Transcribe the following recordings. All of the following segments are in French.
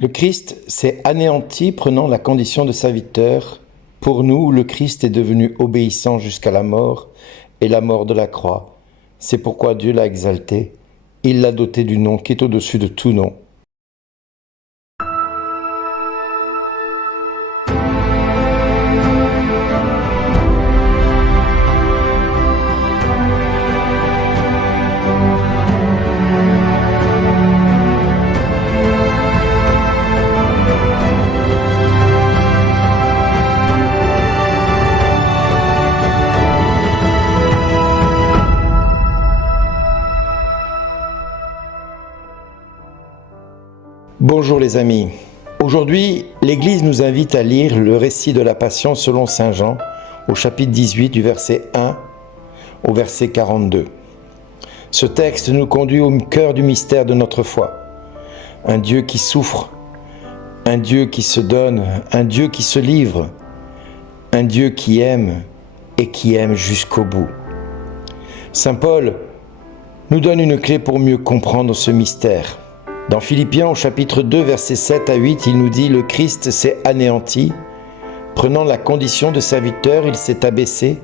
Le Christ s'est anéanti prenant la condition de serviteur. Pour nous, le Christ est devenu obéissant jusqu'à la mort et la mort de la croix. C'est pourquoi Dieu l'a exalté. Il l'a doté du nom qui est au-dessus de tout nom. Bonjour les amis. Aujourd'hui, l'Église nous invite à lire le récit de la Passion selon Saint Jean au chapitre 18 du verset 1 au verset 42. Ce texte nous conduit au cœur du mystère de notre foi. Un Dieu qui souffre, un Dieu qui se donne, un Dieu qui se livre, un Dieu qui aime et qui aime jusqu'au bout. Saint Paul nous donne une clé pour mieux comprendre ce mystère. Dans Philippiens au chapitre 2 versets 7 à 8, il nous dit « Le Christ s'est anéanti, prenant la condition de serviteur, il s'est abaissé,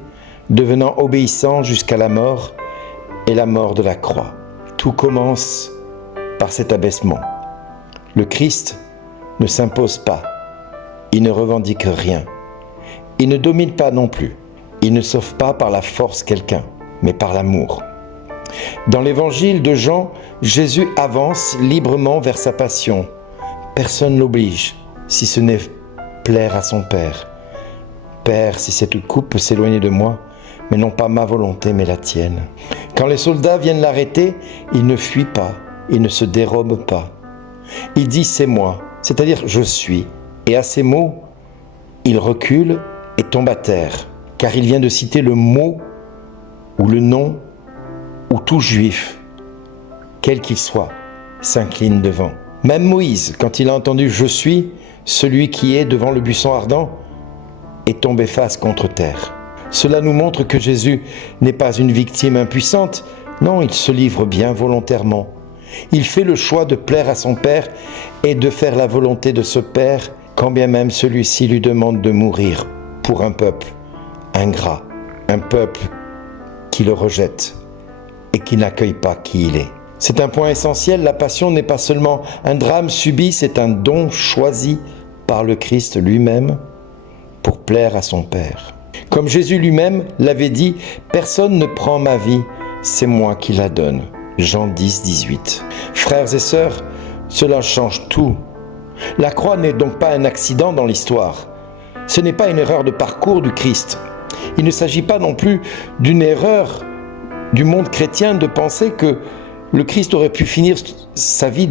devenant obéissant jusqu'à la mort et la mort de la croix. » Tout commence par cet abaissement. Le Christ ne s'impose pas, il ne revendique rien, il ne domine pas non plus, il ne sauve pas par la force quelqu'un, mais par l'amour. Dans l'évangile de Jean, Jésus avance librement vers sa passion. Personne ne l'oblige, si ce n'est plaire à son Père. Père, si cette coupe peut s'éloigner de moi, mais non pas ma volonté, mais la tienne. Quand les soldats viennent l'arrêter, il ne fuit pas, il ne se dérobe pas. Il dit « c'est moi », c'est-à-dire « je suis ». Et à ces mots, il recule et tombe à terre, car il vient de citer le mot ou le nom où tout juif, quel qu'il soit, s'incline devant. Même Moïse, quand il a entendu « Je suis celui qui est devant le buisson ardent », est tombé face contre terre. Cela nous montre que Jésus n'est pas une victime impuissante, non, il se livre bien volontairement. Il fait le choix de plaire à son Père et de faire la volonté de ce Père, quand bien même celui-ci lui demande de mourir pour un peuple ingrat, un peuple qui le rejette et qui n'accueille pas qui il est. C'est un point essentiel, la passion n'est pas seulement un drame subi, c'est un don choisi par le Christ lui-même pour plaire à son Père. Comme Jésus lui-même l'avait dit, « Personne ne prend ma vie, c'est moi qui la donne ». Jean 10, 18. Frères et sœurs, cela change tout. La croix n'est donc pas un accident dans l'histoire. Ce n'est pas une erreur de parcours du Christ. Il ne s'agit pas non plus d'une erreur du monde chrétien de penser que le Christ aurait pu finir sa vie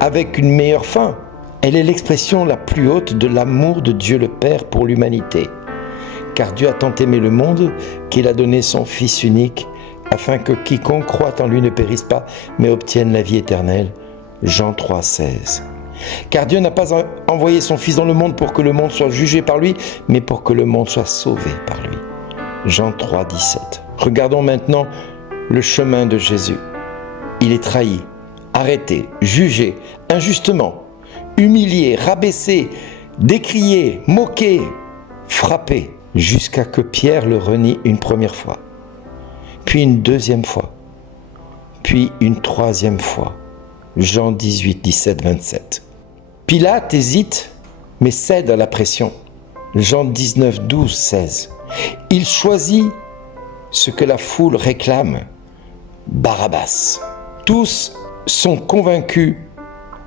avec une meilleure fin. Elle est l'expression la plus haute de l'amour de Dieu le Père pour l'humanité. Car Dieu a tant aimé le monde qu'il a donné son Fils unique afin que quiconque croit en lui ne périsse pas mais obtienne la vie éternelle. Jean 3, 16. Car Dieu n'a pas envoyé son Fils dans le monde pour que le monde soit jugé par lui, mais pour que le monde soit sauvé par lui. Jean 3, 17. Regardons maintenant le chemin de Jésus. Il est trahi, arrêté, jugé injustement, humilié, rabaissé, décrié, moqué, frappé, jusqu'à que Pierre le renie une première fois, puis une deuxième fois, puis une troisième fois. Jean 18, 17, 27. Pilate hésite, mais cède à la pression. Jean 19, 12, 16. Il choisit ce que la foule réclame, Barabbas. Tous sont convaincus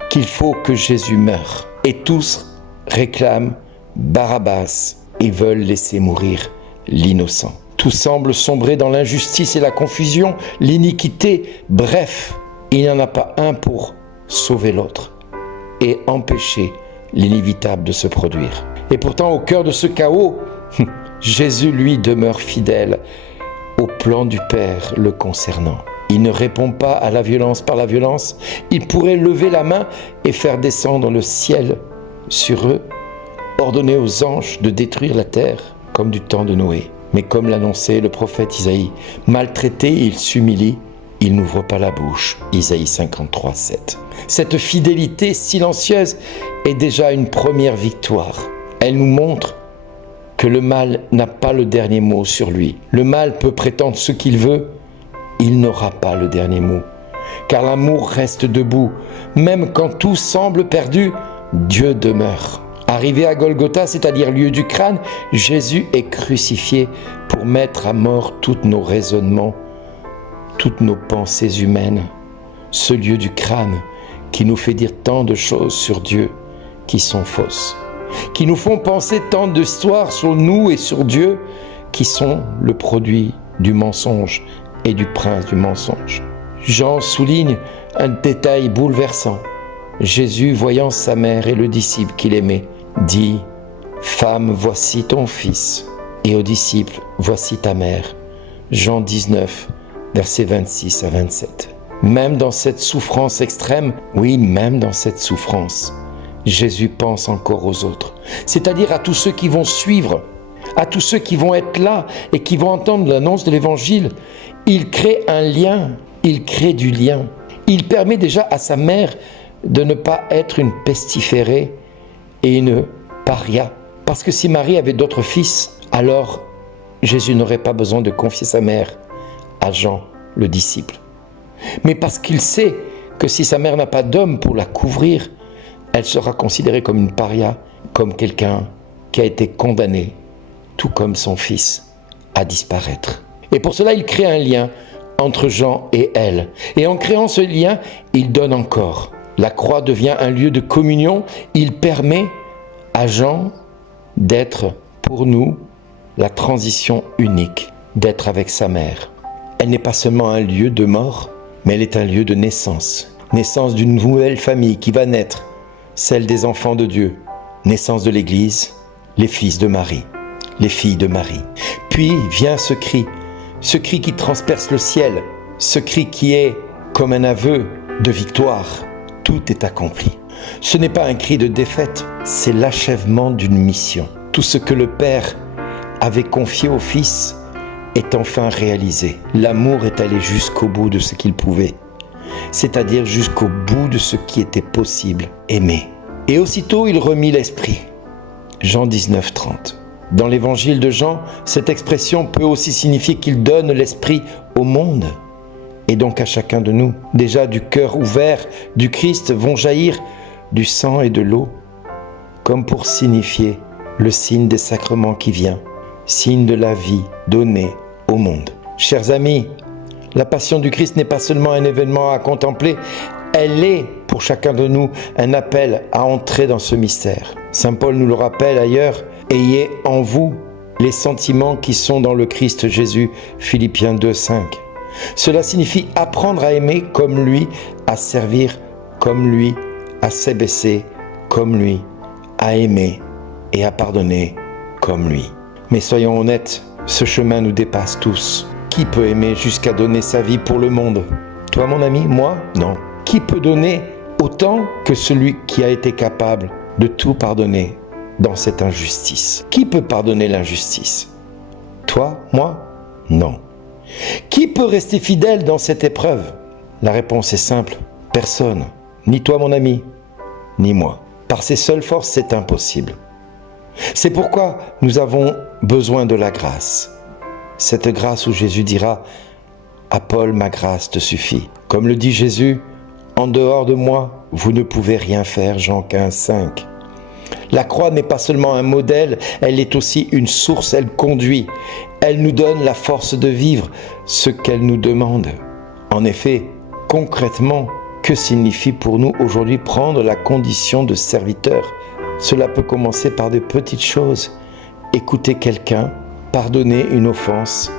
qu'il faut que Jésus meure. Et tous réclament Barabbas et veulent laisser mourir l'innocent. Tout semble sombrer dans l'injustice et la confusion, l'iniquité. Bref, il n'y en a pas un pour sauver l'autre et empêcher l'inévitable de se produire. Et pourtant, au cœur de ce chaos, Jésus, lui, demeure fidèle au plan du Père le concernant. Il ne répond pas à la violence par la violence. Il pourrait lever la main et faire descendre le ciel sur eux, ordonner aux anges de détruire la terre comme du temps de Noé. Mais comme l'annonçait le prophète Isaïe, maltraité, il s'humilie il n'ouvre pas la bouche. Isaïe 53, 7. Cette fidélité silencieuse est déjà une première victoire. Elle nous montre que le mal n'a pas le dernier mot sur lui. Le mal peut prétendre ce qu'il veut, il n'aura pas le dernier mot. Car l'amour reste debout. Même quand tout semble perdu, Dieu demeure. Arrivé à Golgotha, c'est-à-dire lieu du crâne, Jésus est crucifié pour mettre à mort tous nos raisonnements, toutes nos pensées humaines. Ce lieu du crâne qui nous fait dire tant de choses sur Dieu qui sont fausses, qui nous font penser tant d'histoires sur nous et sur Dieu qui sont le produit du mensonge et du prince du mensonge. Jean souligne un détail bouleversant. Jésus, voyant sa mère et le disciple qu'il aimait, dit « Femme, voici ton fils » et aux disciples « Voici ta mère » Jean 19, versets 26 à 27. Même dans cette souffrance extrême, oui, même dans cette souffrance, Jésus pense encore aux autres, c'est-à-dire à tous ceux qui vont suivre, à tous ceux qui vont être là et qui vont entendre l'annonce de l'Évangile. Il crée un lien, il crée du lien. Il permet déjà à sa mère de ne pas être une pestiférée et une paria. Parce que si Marie avait d'autres fils, alors Jésus n'aurait pas besoin de confier sa mère à Jean, le disciple. Mais parce qu'il sait que si sa mère n'a pas d'homme pour la couvrir, elle sera considérée comme une paria, comme quelqu'un qui a été condamné, tout comme son fils, à disparaître. Et pour cela, il crée un lien entre Jean et elle. Et en créant ce lien, il donne encore. La croix devient un lieu de communion. Il permet à Jean d'être pour nous la transition unique, d'être avec sa mère. Elle n'est pas seulement un lieu de mort, mais elle est un lieu de naissance. Naissance d'une nouvelle famille qui va naître, celle des enfants de Dieu. Naissance de l'Église, les fils de Marie, les filles de Marie. Puis vient ce cri qui transperce le ciel, ce cri qui est comme un aveu de victoire. Tout est accompli. Ce n'est pas un cri de défaite, c'est l'achèvement d'une mission. Tout ce que le Père avait confié au Fils est enfin réalisé. L'amour est allé jusqu'au bout de ce qu'il pouvait, c'est-à-dire jusqu'au bout de ce qui était possible, aimer. Et aussitôt il remit l'esprit. Jean 19, 30. Dans l'évangile de Jean, cette expression peut aussi signifier qu'il donne l'esprit au monde, et donc à chacun de nous. Déjà du cœur ouvert du Christ vont jaillir du sang et de l'eau, comme pour signifier le signe des sacrements qui vient, signe de la vie donnée au monde. Chers amis, la passion du Christ n'est pas seulement un événement à contempler, elle est pour chacun de nous un appel à entrer dans ce mystère. Saint Paul nous le rappelle ailleurs, « Ayez en vous les sentiments qui sont dans le Christ Jésus » Philippiens 2, 5. Cela signifie apprendre à aimer comme lui, à servir comme lui, à s'abaisser comme lui, à aimer et à pardonner comme lui. Mais soyons honnêtes, ce chemin nous dépasse tous. Qui peut aimer jusqu'à donner sa vie pour le monde? Toi, mon ami? Moi? Non. Qui peut donner autant que celui qui a été capable de tout pardonner dans cette injustice? Qui peut pardonner l'injustice? Toi? Moi? Non. Qui peut rester fidèle dans cette épreuve? La réponse est simple. Personne. Ni toi, mon ami, ni moi. Par ses seules forces, c'est impossible. C'est pourquoi nous avons besoin de la grâce. Cette grâce où Jésus dira « À Paul, ma grâce te suffit ». Comme le dit Jésus, « En dehors de moi, vous ne pouvez rien faire » Jean 15, 5. La croix n'est pas seulement un modèle, elle est aussi une source, elle conduit. Elle nous donne la force de vivre ce qu'elle nous demande. En effet, concrètement, que signifie pour nous aujourd'hui prendre la condition de serviteur? Cela peut commencer par de petites choses. Écouter quelqu'un, pardonner une offense,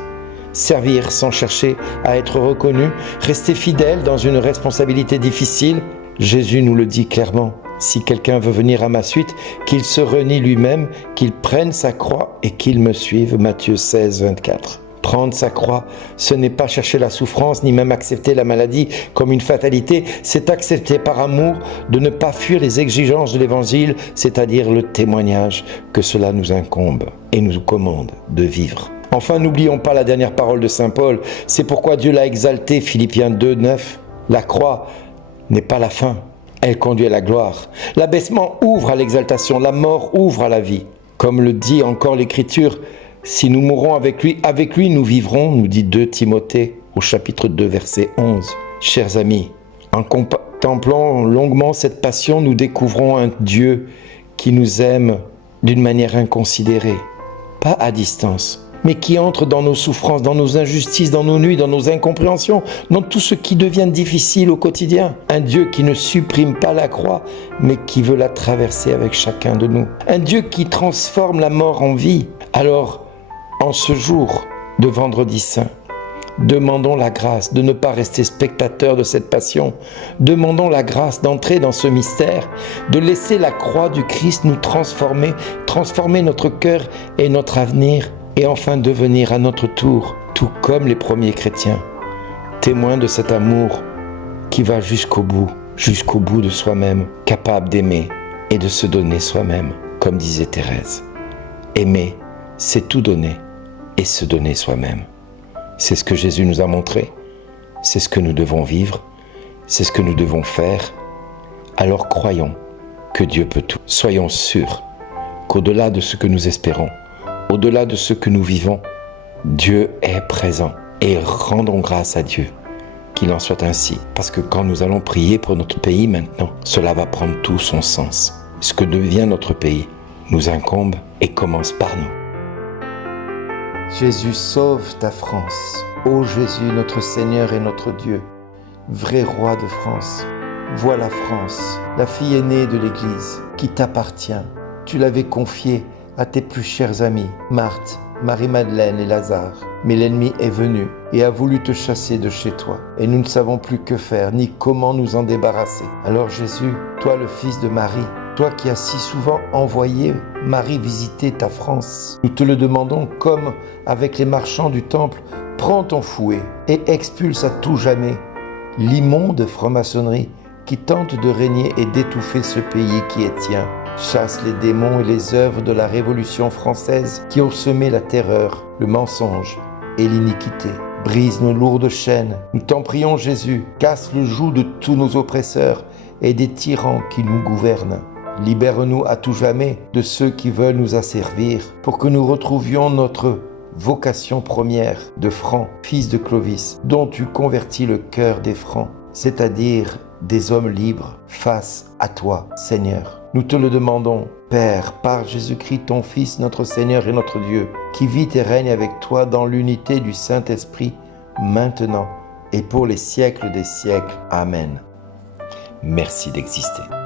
servir sans chercher à être reconnu, rester fidèle dans une responsabilité difficile. Jésus nous le dit clairement. Si quelqu'un veut venir à ma suite, qu'il se renie lui-même, qu'il prenne sa croix et qu'il me suive. Matthieu 16, 24. Prendre sa croix, ce n'est pas chercher la souffrance, ni même accepter la maladie comme une fatalité, c'est accepter par amour de ne pas fuir les exigences de l'Évangile, c'est-à-dire le témoignage que cela nous incombe et nous commande de vivre. Enfin, n'oublions pas la dernière parole de saint Paul. C'est pourquoi Dieu l'a exalté, Philippiens 2, 9. La croix n'est pas la fin, elle conduit à la gloire. L'abaissement ouvre à l'exaltation, la mort ouvre à la vie. Comme le dit encore l'Écriture, si nous mourrons avec lui nous vivrons, nous dit 2 Timothée au chapitre 2, verset 11. Chers amis, en contemplant longuement cette passion, nous découvrons un Dieu qui nous aime d'une manière inconsidérée, pas à distance, mais qui entre dans nos souffrances, dans nos injustices, dans nos nuits, dans nos incompréhensions, dans tout ce qui devient difficile au quotidien. Un Dieu qui ne supprime pas la croix, mais qui veut la traverser avec chacun de nous. Un Dieu qui transforme la mort en vie. Alors, en ce jour de Vendredi Saint, demandons la grâce de ne pas rester spectateurs de cette passion. Demandons la grâce d'entrer dans ce mystère, de laisser la croix du Christ nous transformer notre cœur et notre avenir, et enfin devenir à notre tour, tout comme les premiers chrétiens, témoins de cet amour qui va jusqu'au bout de soi-même, capable d'aimer et de se donner soi-même, comme disait Thérèse. Aimer, c'est tout donner et se donner soi-même. C'est ce que Jésus nous a montré, c'est ce que nous devons vivre, c'est ce que nous devons faire. Alors croyons que Dieu peut tout. Soyons sûrs qu'au-delà de ce que nous espérons, au-delà de ce que nous vivons, Dieu est présent. Et rendons grâce à Dieu, qu'il en soit ainsi. Parce que quand nous allons prier pour notre pays maintenant, cela va prendre tout son sens. Ce que devient notre pays nous incombe et commence par nous. Jésus, sauve ta France. Ô Jésus, notre Seigneur et notre Dieu, vrai roi de France, vois la France, la fille aînée de l'Église, qui t'appartient. Tu l'avais confiée à tes plus chers amis, Marthe, Marie-Madeleine et Lazare. Mais l'ennemi est venu et a voulu te chasser de chez toi. Et nous ne savons plus que faire, ni comment nous en débarrasser. Alors Jésus, toi le fils de Marie, toi qui as si souvent envoyé Marie visiter ta France, nous te le demandons comme avec les marchands du temple, prends ton fouet et expulse à tout jamais l'immonde franc-maçonnerie qui tente de régner et d'étouffer ce pays qui est tien. Chasse les démons et les œuvres de la Révolution française qui ont semé la terreur, le mensonge et l'iniquité. Brise nos lourdes chaînes, nous t'en prions Jésus, casse le joug de tous nos oppresseurs et des tyrans qui nous gouvernent. Libère-nous à tout jamais de ceux qui veulent nous asservir, pour que nous retrouvions notre vocation première de Franc, fils de Clovis, dont tu convertis le cœur des Francs, c'est-à-dire des hommes libres face à toi, Seigneur. Nous te le demandons, Père, par Jésus-Christ, ton Fils, notre Seigneur et notre Dieu, qui vit et règne avec toi dans l'unité du Saint-Esprit, maintenant et pour les siècles des siècles. Amen. Merci d'exister.